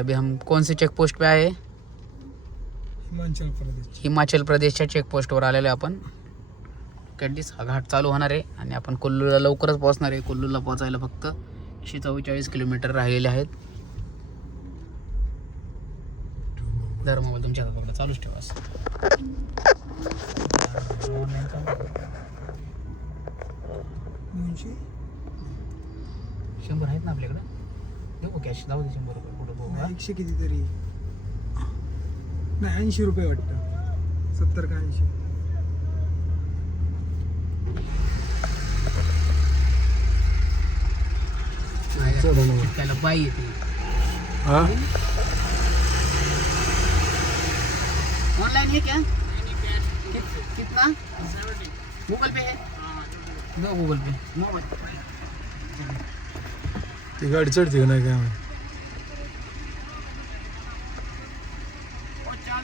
अभी हम कौन से check post पे आए? हिमाचल प्रदेशच्या चेक पोस्टवर आलेलो आहे आपण. कॅडीस हा घाट चालू होणार आहे आणि आपण कुल्लूला लवकरच पोहोचणार आहे. कुल्लूला पोहोचायला फक्त 144 किलोमीटर राहिलेले आहेत. जर मोबाईल तुमच्या हातात चालूच ठेवा. 100 आहेत ना आपल्याकडे. देऊ कॅश जाऊ दे 100 रुपये कुठं बघू. 100 कितीतरी नाही 80 रुपये वाटतं. 70 का 80. त्याला बाई येते. ऑनलाइन है क्या? कितना? गूगल पे है? दो गूगल पे. ती गाडी चढते नाही काय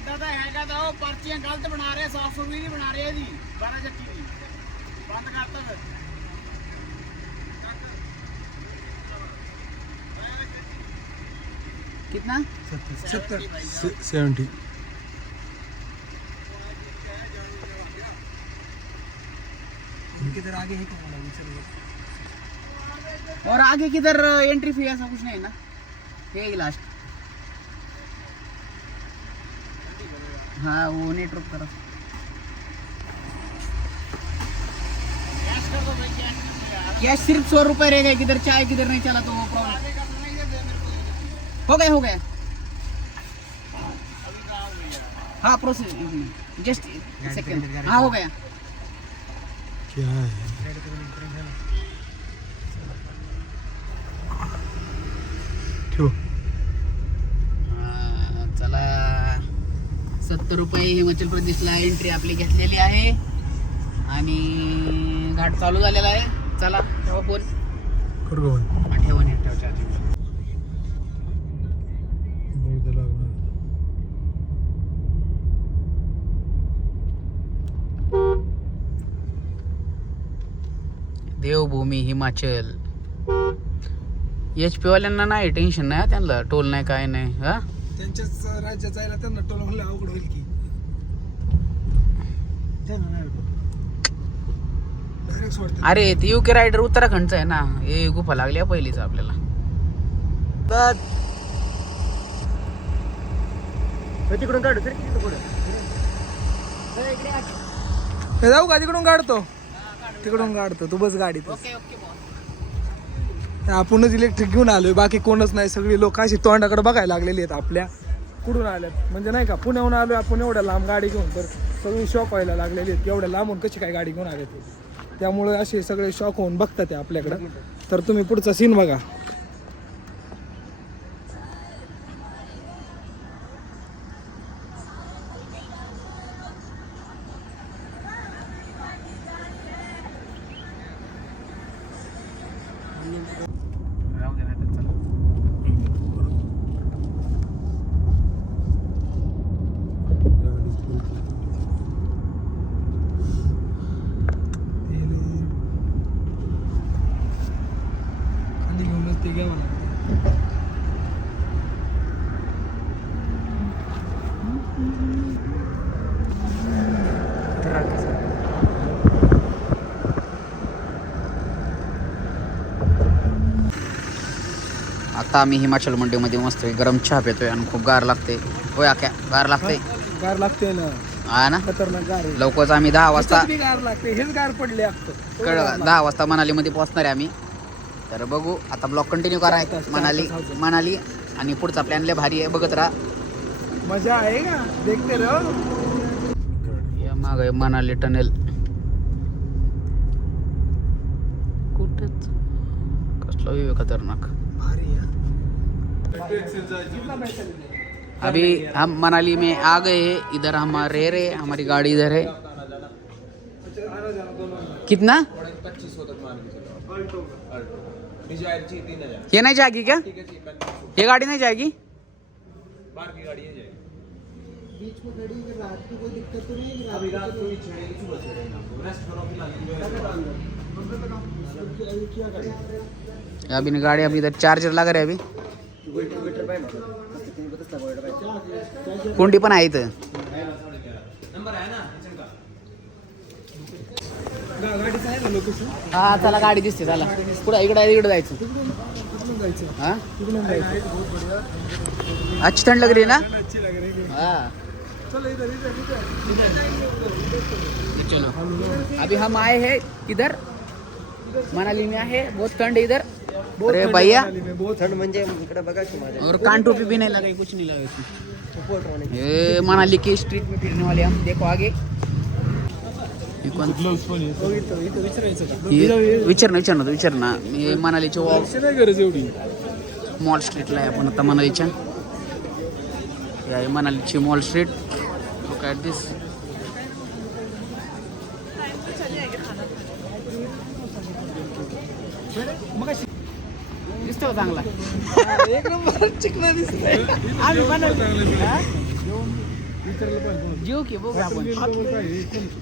चलता हैगा तो पर्चियां गलत बना रहे 700 भी नहीं बना रहे जी 12 चक्की की बंद करता फिर. कितना? 70. किधर आगे है क्या? और आगे किधर एंट्री फी ऐसा कुछ नहीं ना? ये लास्ट. हाँ वो नेटवर्क तरफ. कैश सिर्फ 100 रुपये रहेगा. किधर चाय किधर नहीं चला तो वो प्रॉब्लम. हो गया. हाँ प्रोसेस जस्ट सेकंड. हाँ हो गया. क्या है? ठेव. चला 70 रुपये हिमाचल प्रदेशला एंट्री आपली घेतलेली आहे आणि घाट चालू झालेला आहे. चला ठेवा फोन. ठेवा चार्जिंग. देवभूमी हिमाचल. HP वाल्यांना नाही टेन्शन नाही. त्यांना टोल नाही काय नाही. हा त्यांच्याच राज्यात जायला त्यांना टोल म्हणलं अवघड होईल की. अरे ते UK रायडर उत्तराखंडचा आहे ना. हे गुफा लागली आहे पहिलीच आपल्याला. तिकडून काढू जाऊ का? तिकडून काढतो तू बस गाडीत. आपणच इलेक्ट्रिक घेऊन आलोय. बाकी कोणच नाही. सगळी लोक अशी तोंडाकडे बघायला लागलेली आहेत आपल्या. कुठून आल्यात म्हणजे नाही का पुण्याहून आलोय आपण एवढ्या लांब गाडी घेऊन. तर सगळी शॉक व्हायला लागलेली आहेत की एवढ्या लांबून कशी काय गाडी घेऊन आले ते. त्यामुळे असे सगळे शॉक होऊन बघतात ते आपल्याकडं. तर तुम्ही पुढचा सीन बघा. आता आम्ही हिमाचल मंडीमध्ये मस्त गरम चहा पितोय आणि खूप गार लागते. होय आख्या गार लागते. गार लागते ना. हा ना. खतरनाक गार. लवकरच आम्ही 10 वाजता गार लागते. हेच गार पडले असतं. 10 वाजता मनालीमध्ये पोहोचणार आहे आम्ही. तर बघू आता ब्लॉग कंटिन्यू करा. मनाली आणि पुढचा प्लॅन लय भारी आहे. बघत राहा. मजा आहे का? देखते रहो. या माग आहे मनाली टनेल. कुठेच कसला व्ह्यू खतरनाक. अभी हम मनाली में आ गए हैं. इधर हम रह रहे. हमारी गाड़ी इधर है. कितना? ये नहीं जाएगी क्या? ये गाड़ी नहीं जाएगी? अभी गाड़ी अभी इधर चार्जर लगा रहे. अभी कोंडी पण आहे इथं. गाडीचं आहे ना लोकेशन? हा चला गाडी दिसते चला. पुढं इकडं जायचं. कुठून जायचं? हाँ कुठून जायचं? अच्छी ठंड लग रही है ना. अच्छी लग रही है. हाँ चलो इधर इधर इधर. चलो अभी हम आए हैं इधर मनाली में है. बहुत ठंड है इधर. अरे भैया बहुत थंड म्हणजे इकडे बघा की माझ्या. और कान टोपी भी नहीं लगाई कुछ नहीं लगा. ये मनाली के स्ट्रीट में फिरने वाले हम. देखो आगे ग्लोव्स पण आहे. इथं विचारायचं का? विचार ना मी मनालीच्या नाही गरज एवढी. मॉल स्ट्रीटला आहे आपण आता मनालीच्या. हे आहे मनालीची मॉल स्ट्रीट. लुक ॲट दिस. दिसतो चांगला. एक नंबर चिकना दिसतंय. आम्ही मनाली विचारलं पाहिजे. जीव की बघू आपण.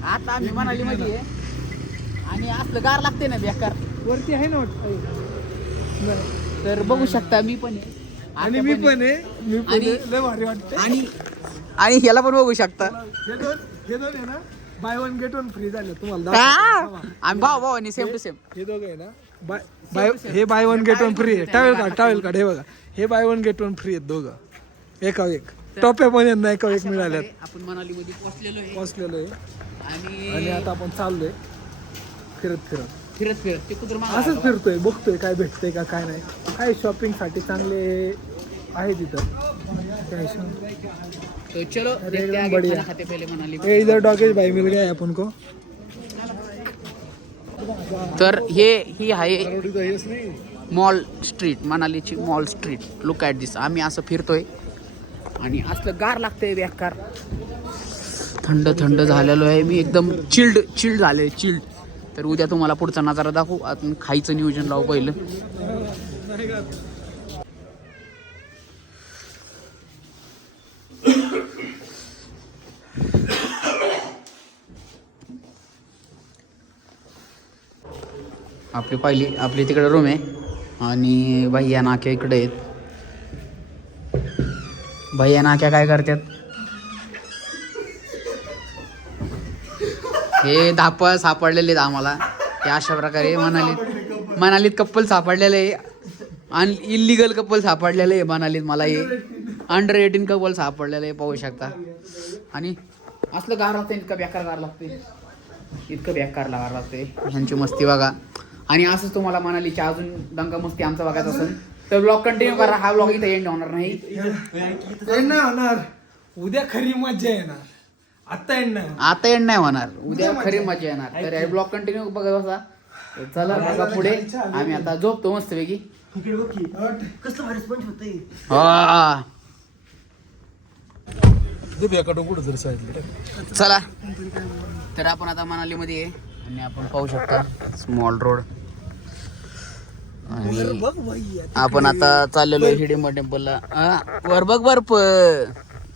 आता आम्ही मनालीमध्ये आहे आणि असलं गार लागते ना बेकार. वरती आहे ना वाटतं. तर बघू शकता मी पण आहे. आणि मी पण आहे. आणि- लय भारी वाटतं. आणि ह्याला पण बघू शकता. हे दोन आहे ना, by one get one free झाले तुम्हाला. आम्ही भाऊ सेम टू सेम. हे दोघं आहे ना, हे by one get one free आहे. टावेल कार्ड हे बघा. हे by one get one free आहेत दोघं. एका एक टॉप्या पण यांना एका एक मिळाल्यात. आपण मनालीमध्ये पोचलेलो आहे आणि आणि आता आपण चाललोय फिरत ते कुत्र असंच फिरतोय, बघतोय काय भेटतंय का काय नाही. काय शॉपिंग साठी चांगले आहे तिथं. त्या हिशोबाने. तो चलो अरे देखते एकदम आगे बढ़िया. खाना खाते पहले मनाली में. ये इधर डॉगेज भाई मिल गया है अपन को. तर ही आहे मॉल स्ट्रीट. मनालीची mall street. Look at this. आम्ही असं फिरतोय आणि असलं गार लागतंय बेकार. थंड झालेलो आहे मी. एकदम चिल्ड झाले. तर उद्या तुम्हाला पुढचा नजारा दाखवू. आपण खायचं नियोजन लावू पहिलं. आपली तिकडे रूम आहे आणि भैया नाक्या इकडे आहेत. भैया नाक्या काय करतात. हे धापळ सापडलेले आहेत आम्हाला. हे अशा प्रकारे मनालीत कप्पल सापडलेले आहे. इल्लीगल कप्पल सापडलेले आहे मनालीत. मला हे अंडर 18 कप्पल सापडलेले आहे पाहू शकता. आणि असलं गार लागतं. इतकं बेकार गार लागते. ह्यांची मस्ती बघा. आणि असंच तुम्हाला मनालीच्या अजून दंगा मस्ती आमचा बघायचा असेल तर ब्लॉग कंटिन्यू करा. हा ब्लॉग इथे एंड होणार नाही. नाही होणार. उद्या खरी मजा येणार. आता एंड नाही होणार. उद्या खरी मजा येणार. तर ब्लॉग कंटिन्यू बघत बसा. चला बघा पुढे. आम्ही आता झोपतो मस्तपैकी. चला तर आपण आता मनालीमध्ये आहे आणि आपण पाहू शकता स्मॉल रोड. आणि आपण आता चाललेलो आहे हिडिंबा टेम्पलला. वर बघ बर्फ.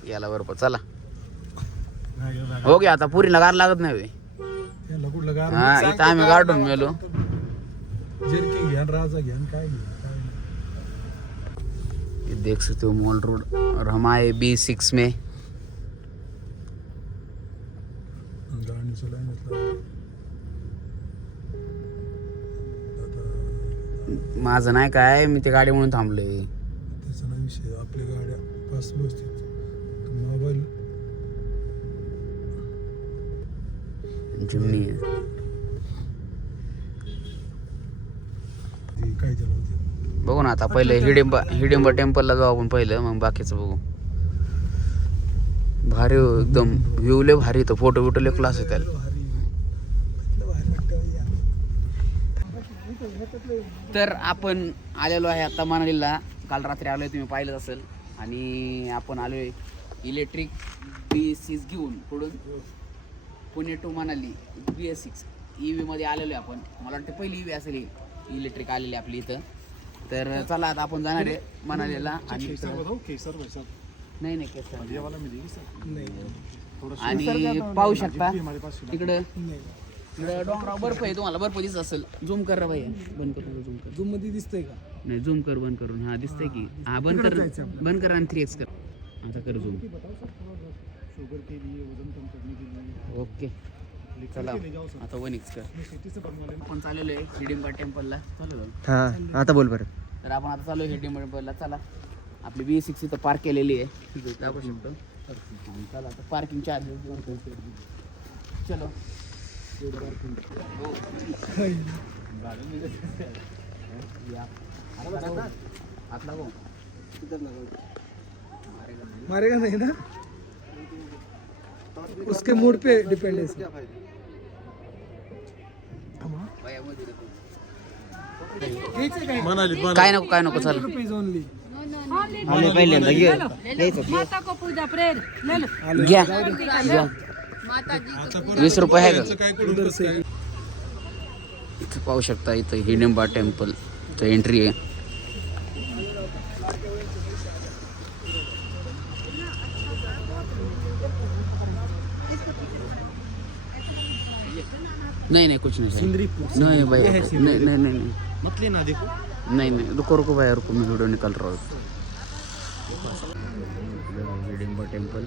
याला बर्फ. चला हो गया. आता पुरीला गार लागत नाही. हा इथं आम्ही गार्डून मेलो. देख सकते हो मॉल रोड. और हम आए B6 में. माझं नाही काय. मी ते गाडी म्हणून थांबलोय. आपल्या गाड्या पास मोबाईल चिमणी काय बघू ना. आता पहिले हिडिंबा टेम्पलला जाऊ आपण पहिलं. मग बाकीचं बघू. भारी एकदम व्ह्यू लय भारी. तो फोटो लय क्लास आहे त्याला. तर आपण आलेलो आहे आता मनालीला. काल रात्री आलोय तुम्ही पाहिलंच असेल. आणि आपण आलोय इलेक्ट्रिक B6 घेऊन. पुढून Pune to Manali BS6 EV मध्ये आलेलो आहे आपण. मला वाटतं पहिली EV असेल इलेक्ट्रिक आलेली आपली इथं. तर चला आता आपण जाणार आहे मनालीला. आणि नाही आणि पाहू शकता तिकडं डोंगरावर बर्फ आहे. तुम्हाला बर्फ दिसत असेल. झूम कर रे भाई. बंद कर. झूम कर. झूम मध्ये दिसतंय का? नाही झूम कर. बंद करून. हा दिसतंय की. हा बंद कर आणि 3x कर. आता कर झूम. ओके चला आता वनिक्स कर. आपण चाललेलो आहे हिडिंबा टेम्पलला. चालू हा आता बोल बरं. तर आपण आता चालू आहे हिडिंबा टेम्पलला. चला आपली B6 इथं पार्क केलेली आहे. दाखवू शकतो. चला आता पार्किंग चार्ज. चलो मारेगा नहीं ना, उसके मूड पे डिपेंड है. काय नको चल. Rupees only. आम्ही पहिल्यांदा माता को पूजा प्रेर ले लो. घ्या 20 रुपये आहे का? इथं पाहू शकता. इथं हिडिंबा टेम्पल इथं एंट्री आहे. नहीं कुछ नहीं सही. नहीं भैया नहीं मत लेना देखो. नहीं रुको भैया रुको, मैं वीडियो निकाल रहा हूँ. हिडिंबा टेम्पल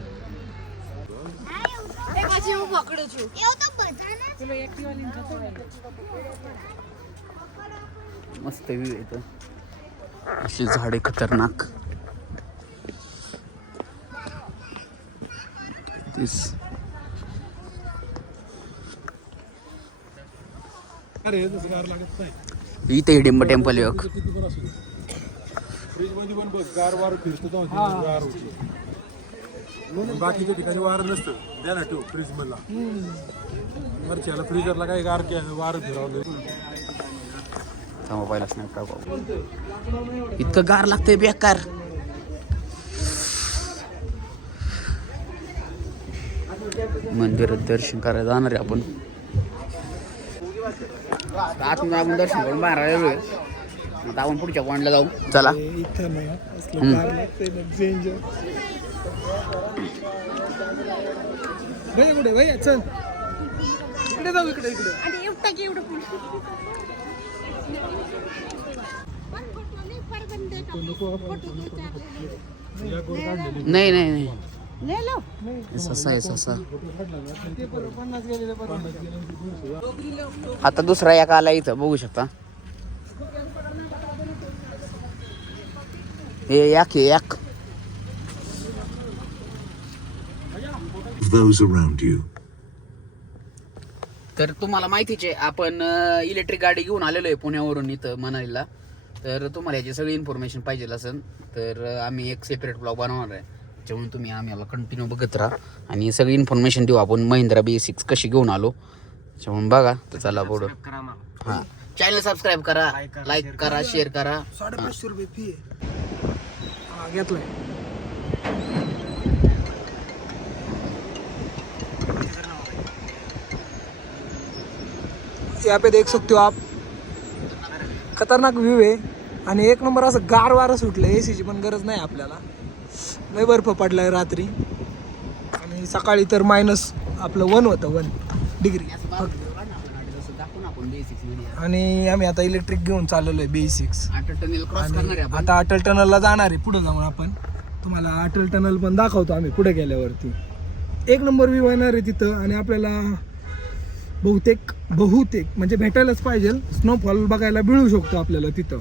मस्त व्ह्यू येतो. अशी झाडे खतरनाक. अरे तसं गार लागत नाही. इथे हिडिंबा टेम्पल आहे. किती पण असू दे. फ्रीज मध्ये पण बघ गार वार फिरतो तेव्हा गार होते. बाकीच्या ठिकाणी वार नसतं. द्या ना ठेव फ्रीज मधला. वरच्याला फ्रीजरला काही गार वार फिरवलं. मोबाईलच नाही का इतकं गार लागतंय बेकार. मंदिरात दर्शन करायला जाणार आहे आपण. आतमध्ये आपण दर्शन करून बाहेर आलेलो आहे. आता आपण पुढच्या पॉईंटला जाऊ. चला इथं नाही असलं गार लागतंय ना डेंजर. भैया कुठे भैया चल इकडे जाऊ. इकडे नाही ले लो. ससा आहे ससा. आता दुसरा एक आला इथं बघू शकता. हे एक those around you. तर तुम्हाला माहितीच आहे आपण इलेक्ट्रिक गाडी घेऊन आलेलो आहे पुण्यावरून इथं मनालीला. तर तुम्हाला याची सगळी इन्फॉर्मेशन पाहिजे असेल तर आम्ही एक सेपरेट ब्लॉग बनवणार आहे. त्याच्यामुळे तुम्ही आम्हाला कंटिन्यू बघत राहा आणि सगळी इन्फॉर्मेशन देऊ आपण महिंद्रा B6 कशी घेऊन आलो. त्याच्यामुळे बघा. तर चला पुढं. हां चॅनल सबस्क्राईब करा, लाईक करा, शेअर करा. 550 रुपये फी आहे. हा घेतलाय. यहाँ पे देख सकते हो आप खतरनाक व्यू आहे. आणि एक नंबर असं गार वारं सुटलं. एसीची पण गरज नाही आपल्याला. लय बर्फ पडलाय रात्री आणि सकाळी तर मायनस आपलं 1 डिग्री. आणि आम्ही आता इलेक्ट्रिक घेऊन चाललेलो आहे B6. आता अटल टनलला जाणार आहे. पुढे जाऊन आपण तुम्हाला अटल टनल पण दाखवतो आम्ही पुढे गेल्यावरती. एक नंबर व्ह्यू येणार आहे तिथं. आणि आपल्याला बहुतेक म्हणजे भेटायलाच पाहिजे. स्नोफॉल बघायला मिळू शकतो आपल्याला तिथं.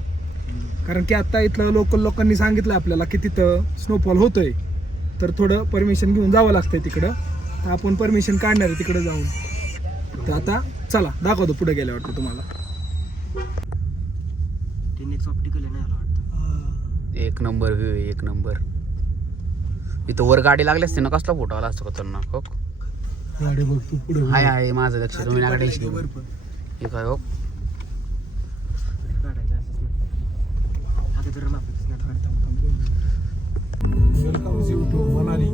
कारण की आता इथलं लोकांनी सांगितलं आपल्याला की तिथं स्नोफॉल होतोय. तर थोडं परमिशन घेऊन जावं लागतंय तिकडं. तर आपण परमिशन काढणार आहे तिकडं जाऊन. तर आता चला दाखवतो पुढे गेल्यावरती तुम्हाला. एक नंबर व्ह्यू आहे. एक नंबर. इथं वर गाडी लागली असते ना कसला फोटो आला असतो खतरनाक. हो गाडी बघतो पुढे. हाय माझं लक्ष. तुम्ही नाकडे हे काय हो.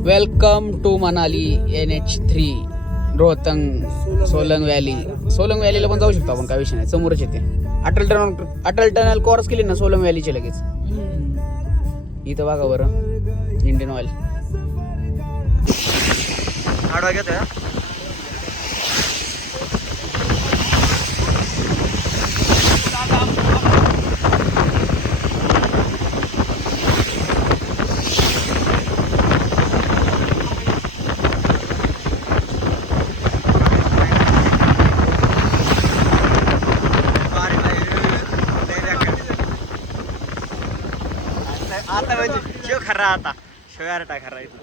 Welcome to Manali NH3 Rohtang Solang व्हॅलीला पण जाऊ शकतो आपण. काय विषय नाही. समोरच येते. अटल टनल क्रॉस केली ना सोलंग व्हॅलीचे लगेच. इथं बघा बरं इंडियन ऑइल. आडवा घेतोय. आता म्हणजे शेव खरा आता शेवयारटा खरा इथला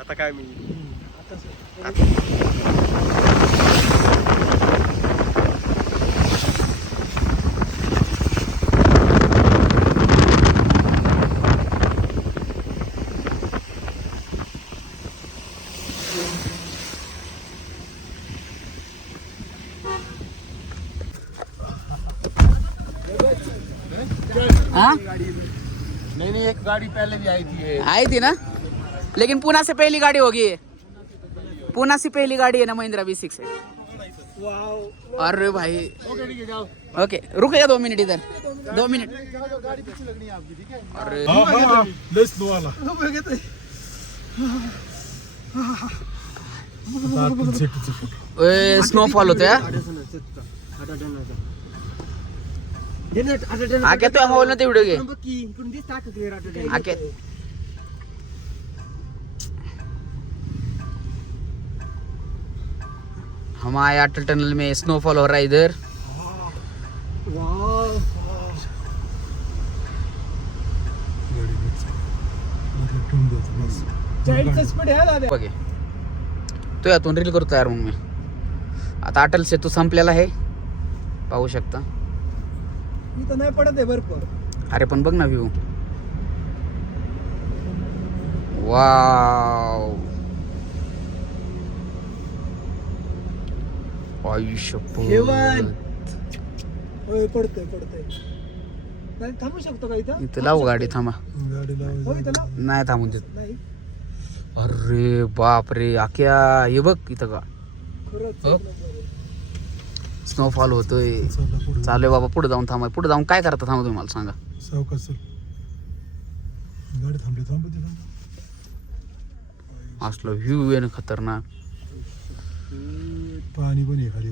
आता काय मी हाँ नहीं एक गाड़ी पहले भी आई थी आई थी ना, लेकिन पुणे से पहली गाड़ी होगी ये। पुणे से पहली गाड़ी है ना महिंद्रा V6 है। अरे भाई ओके रुकेगा 2 मिनट इधर, 2 मिनट। अरे स्नोफॉल होते आके तो मोबाईल मध्ये व्हिडिओ घे आके। हम आए अटल टनल में, स्नोफॉल हो रहा है इधर। बघे तो यातून रील करतो यार मग मी आता। अटल सेतू संपलेला आहे पाहू शकता। इथं नाही पडत आहे भरपूर। अरे पण बघ ना व्ह्यू, वाव आयुष्य होय पडतंय पडतंय। नाही थांबू शकतो का इथं? इथं लावू गाडी, थांबा हो इथं लाव। नाही थांबून देत। नाही अरे बाप रे आक्या हे बघ इथं का खरंच स्नोफॉल होतोय। चालू आहे बाबा, पुढे जाऊन थांबा। पुढे जाऊन काय करता थांबा तुम्ही मला सांगा। सावकाश गाडी थांबली थांबते असलं व्ह्यू आहे ना खतरनाक। पाणी पण आहे खाली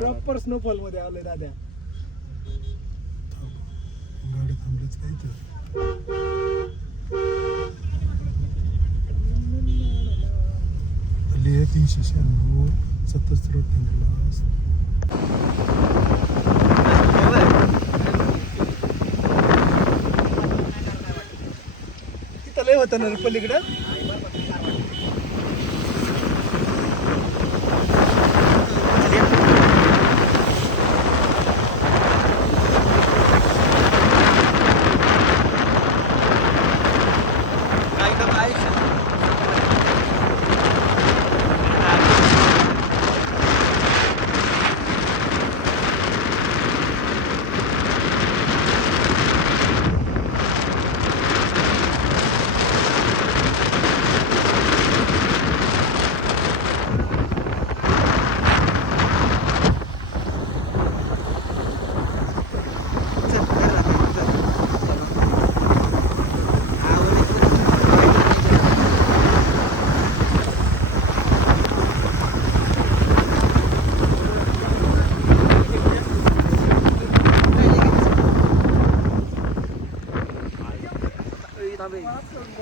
प्रॉपर स्नोफॉल मध्ये आलोय दादा। गाडी थांबलीच नाही तर ले 396 77 तिथं लय होतं ना रे पलीकडं।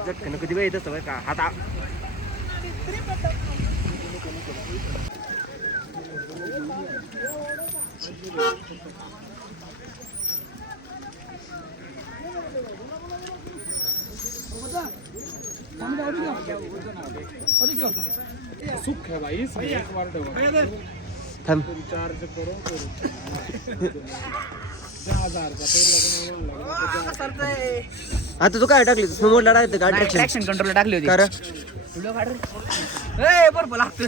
झटकन कधी वेळ येत का आता सुख है भाई एक बार थांब चार्ज करो आता तू काय टाकली समोरला टाकते गाडी ट्रॅक्शन कंट्रोल टाकली होती। कर बरोबर लागतोय।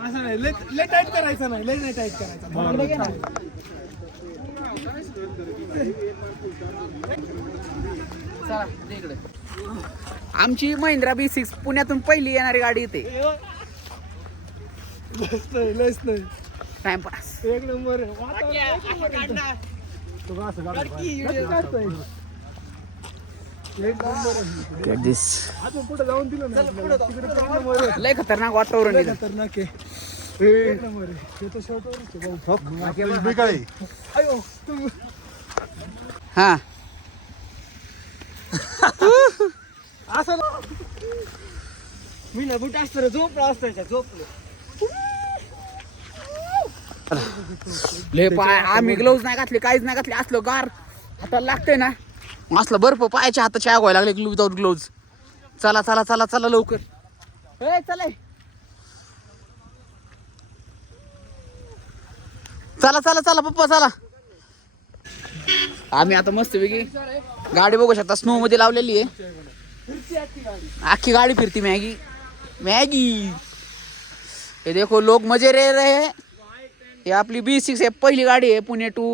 असं नाही लय टाईट करायचं नाही, लय नाही टाईट करायचं। चला दे इकडे। आमची महिंद्रा B6 पुण्यातून पहिली येणारी गाडी येते। लयच नाही टाइमपास एक नंबर गेट दिस। पुढे जाऊन दिलं ना तिकडे problem लय खतरनाक वातावरण आहे इथं। खतरनाक आहे। एक नंबर आहे ते तर शॉर्टवरच आहे। अयो तू हा असं मी ना बुट असताना झोपलो असताना झोपलो। लय पाय आम्ही ग्लोव्ज नाही घातले, काहीच नाही घातले, असलो गार हाताला लागतंय ना असला बर्फ पायाच्या हाताचे आग व्हायला लागले विदाउट ग्लोव्ज. चला चला चला चला लवकर. ए चला चला चला चला पप्पा चला. आम्ही आता मस्त वेगळी गाडी बघू शकता स्नो मध्ये लावलेली आहे. आखी गाडी फिरती मॅगी मॅगी. ये देखो लोग मजे रह रहे हैं. ये अपनी B6 है, पहली गाड़ी है पुणे टू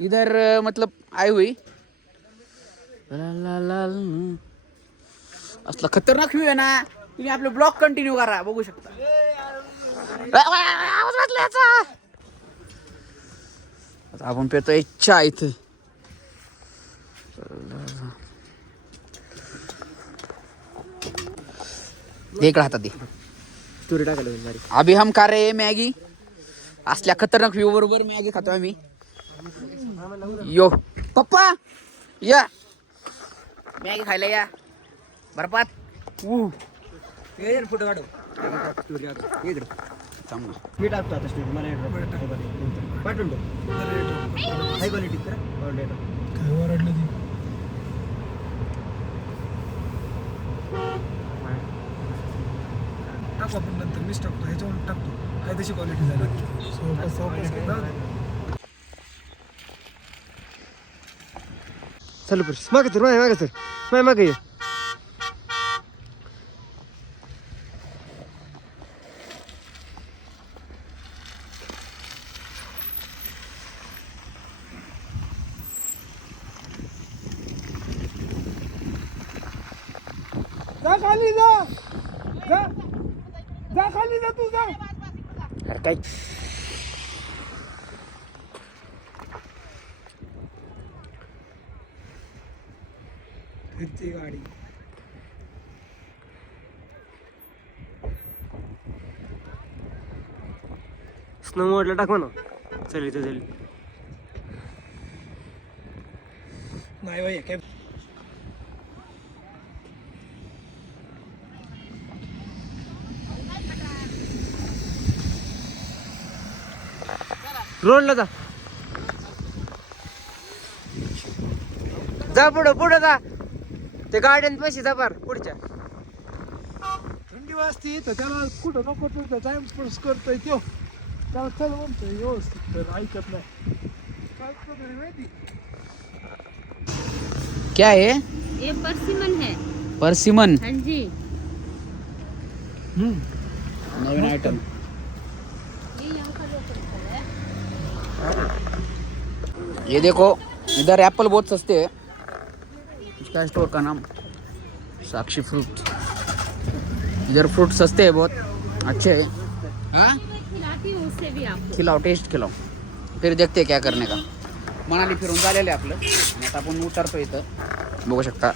इधर मतलब आई हुई. असला खतरनाक व्ह्यू आहे ना. तुम्ही आपले ब्लॉग कंटिन्यू करा बघू शकता. आवाज वाटला याचा. आता आपण पेतोय चहा इथे. इकडे हातात दे. स्टोरी टाकायला अभी हम खा रहे हैं मॅगी. असल्या खतरनाक व्ह्यू बरोबर मॅगी खातोय आम्ही. यो पप्पा या मॅगी खायला या. बरपात फोटो काढू. चांगलं. मी टाकतो आता स्टोरी. मला पाठवून दो. हाय क्वालिटी करा. काय ओरडलं ती. टाकू आपण नंतर मीच टाकतो ह्याच्यावर टाकतो. काय तशी क्वालिटी झाली. चल पुरुष मागे सर मागे सर मागे मागे ये. जा खाली जा जा जा खाली जा तू जा. अरे काय फिरती गाडी. स्नो मोडला टाक म्हणा. चल इथे चल. नाही बाई काय रोडला जा. जा पुढं पुढं जा. ते गार्डन पैसे जा पार पुढच्या. थंडी वाजती तर त्याला कुठं नको तर टाइमपास करतोय तो. त्याला चल म्हणतोय व्यवस्थित तर ऐकत नाही. काय करतोय माहिती. क्या है ये परसिमन है. परसिमन हाँ जी. नवीन आइटम. ये यहाँ का लोकल है. ये देखो इधर एप्पल बहुत सस्ते हैं. इसका स्टोर का नाम साक्षी फ्रूट. इधर फ्रूट सस्ते हैं बहुत अच्छे हैं. हाँ मैं खिलाती हूँ उससे भी आपको. खिलाओ टेस्ट खिलाओ फिर देखते क्या करने का. मनाली फिरून झालेलं आहे आपलं. आणि आता आपण उतरतो इथं बघू शकता.